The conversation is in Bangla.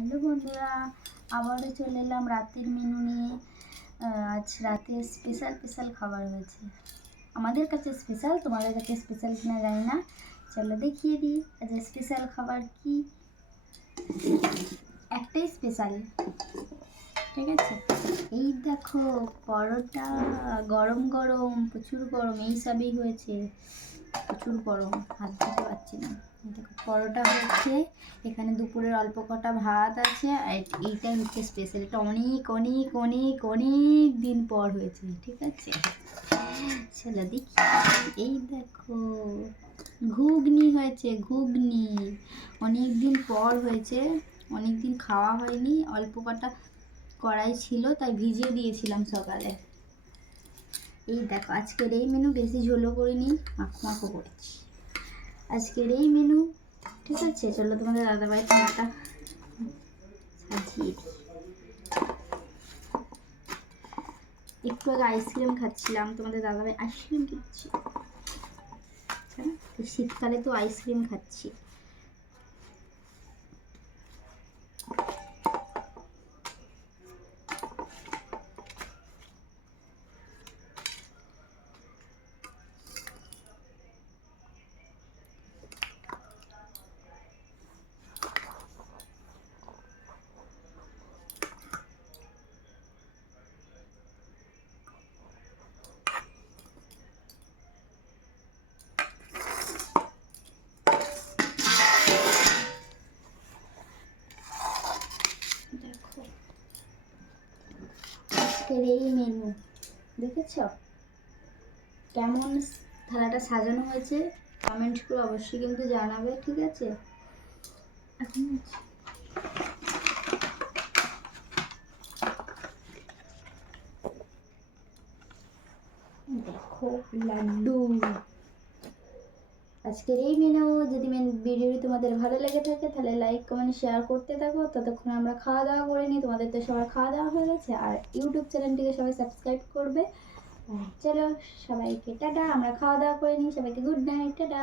হ্যালো বন্ধুরা, আবারও চলে এলাম রাতের মেনু নিয়ে। আজ রাতে স্পেশাল স্পেশাল খাবার হয়েছে। আমাদের কাছে স্পেশাল তোমাদের কাছে স্পেশাল কিনা যায় না। চলো দেখিয়ে দিই, আজ স্পেশাল খাবার কি? একটাই স্পেশাল ঠিক আছে? দেখো, পরোটা গরম গরম, প্রচুর গরম, এই সবই হয়েছে। প্রচুর গরম, হাত দিতে পারছি না। দেখো, পরোটা হচ্ছে, এখানে দুপুরের অল্প কটা ভাত আছে, আর এইটাই হচ্ছে স্পেশাল এটা অনেক অনেক অনেক অনেক দিন পর হয়েছে, ঠিক আছে? চলো দেখি। এই দেখো, ঘুগনি হয়েছে, ঘুগনি। অনেক দিন পর হয়েছে, অনেক দিন খাওয়া হয়নি, অল্প কটা কড়াই ছিল, তাই ভিজিয়ে দিয়েছিলাম সকালে। এই দেখো, আজকের এই মেনু বেশি ঝোলও করিনি, মাখো মাখো করেছি। আজকের এই মেনু ঠিক আছে, চলো তোমাদের দাদাভাই খাবারটা সাজিয়ে একটু আগে আইসক্রিম খাচ্ছিলাম, তোমাদের দাদাভাই আইসক্রিম হ্যাঁ শীতকালে তো আইসক্রিম খাচ্ছি। আজকের এই মেনু দেখেছ? কেমন থালাটা সাজানো হয়েছে কমেন্ট করে অবশ্যই কিন্তু জানাবে, ঠিক আছে? দেখো, লাড্ডু। আজকের এই মেনু যদি ভিডিওটি তোমাদের ভালো লেগে থাকে, তাহলে লাইক কমেন্ট শেয়ার করতে থাকো। ততক্ষণ আমরা খাওয়া দাওয়া করে নিই। তোমাদের তো সবার খাওয়া দাওয়া হয়ে গেছে। আর ইউটিউব চ্যানেলটিকে সবাই সাবস্ক্রাইব করবে। চলো, সবাইকে টাটা। আমরা খাওয়া দাওয়া করে নিই। সবাইকে গুড নাইট টাটা।